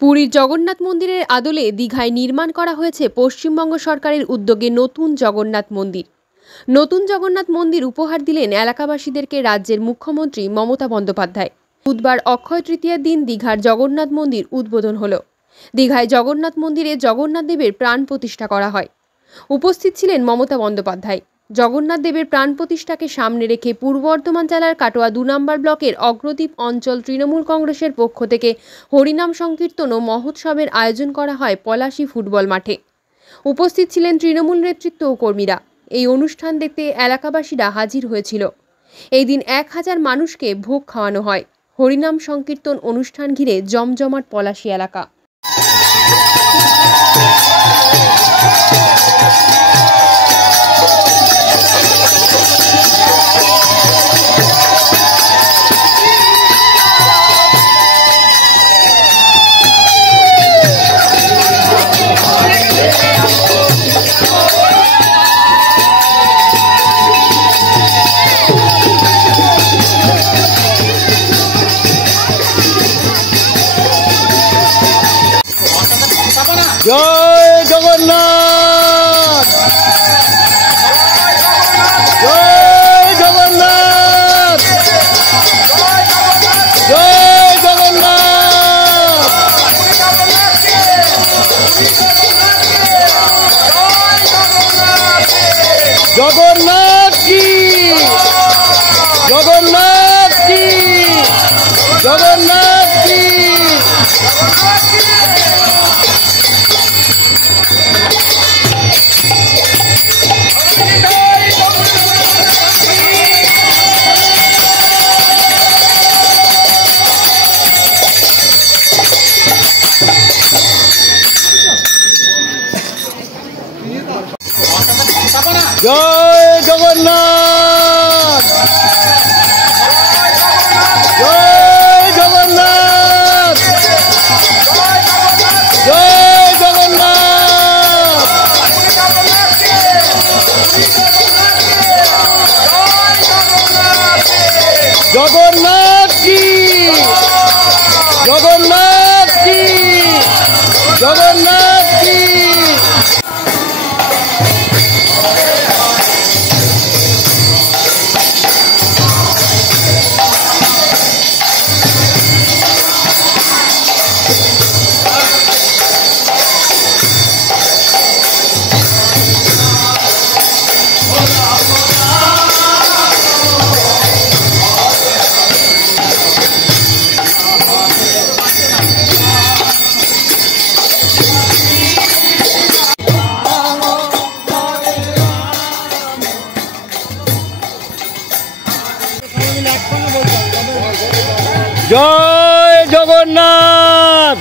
পুরীর জগন্নাথ মন্দিরের আদলে দীঘায় নির্মাণ করা হয়েছে পশ্চিমবঙ্গ সরকারের উদ্যোগে নতুন জগন্নাথ মন্দির। নতুন জগন্নাথ মন্দির উপহার দিলেন এলাকাবাসীদেরকে রাজ্যের মুখ্যমন্ত্রী মমতা বন্দ্যোপাধ্যায়। বুধবার অক্ষয় তৃতীয়ার দিন দীঘার জগন্নাথ মন্দির উদ্বোধন হলো। দীঘায় জগন্নাথ মন্দিরে জগন্নাথ দেবের প্রাণ প্রতিষ্ঠা করা হয়। উপস্থিত ছিলেন মমতা বন্দ্যোপাধ্যায়। জগন্নাথ দেবের প্রাণ প্রতিষ্ঠাকে সামনে রেখে পূর্ব বর্ধমান জেলার কাটোয়া ২ নম্বর ব্লকের অগ্রদ্বীপ অঞ্চল তৃণমূল কংগ্রেসের পক্ষ থেকে হরিনাম সংকীর্তন ও মহোৎসবের আয়োজন করা হয় পলাশী ফুটবল মাঠে। উপস্থিত ছিলেন তৃণমূল নেতৃত্ব ও কর্মীরা। এই অনুষ্ঠান দেখতে এলাকাবাসীরা হাজির হয়েছিল। এই দিন ১,০০০ মানুষকে ভোগ খাওয়ানো হয়। হরিনাম সংকীর্তন অনুষ্ঠান ঘিরে জমজমাট পলাশী এলাকা। জয় জগন্নাথ, জয় জগন্নাথ, জয় জগন্নাথ, জগন্নাথ কি, জগন্নাথ কি, জগন্নাথ কি। জয় জগন্নাথ, জয় জগন্নাথ, জয় জগন্নাথ, জগন্নাথ কি, জগন্নাথ কি, জগন্নাথ কি। জয় জগন্নাথ,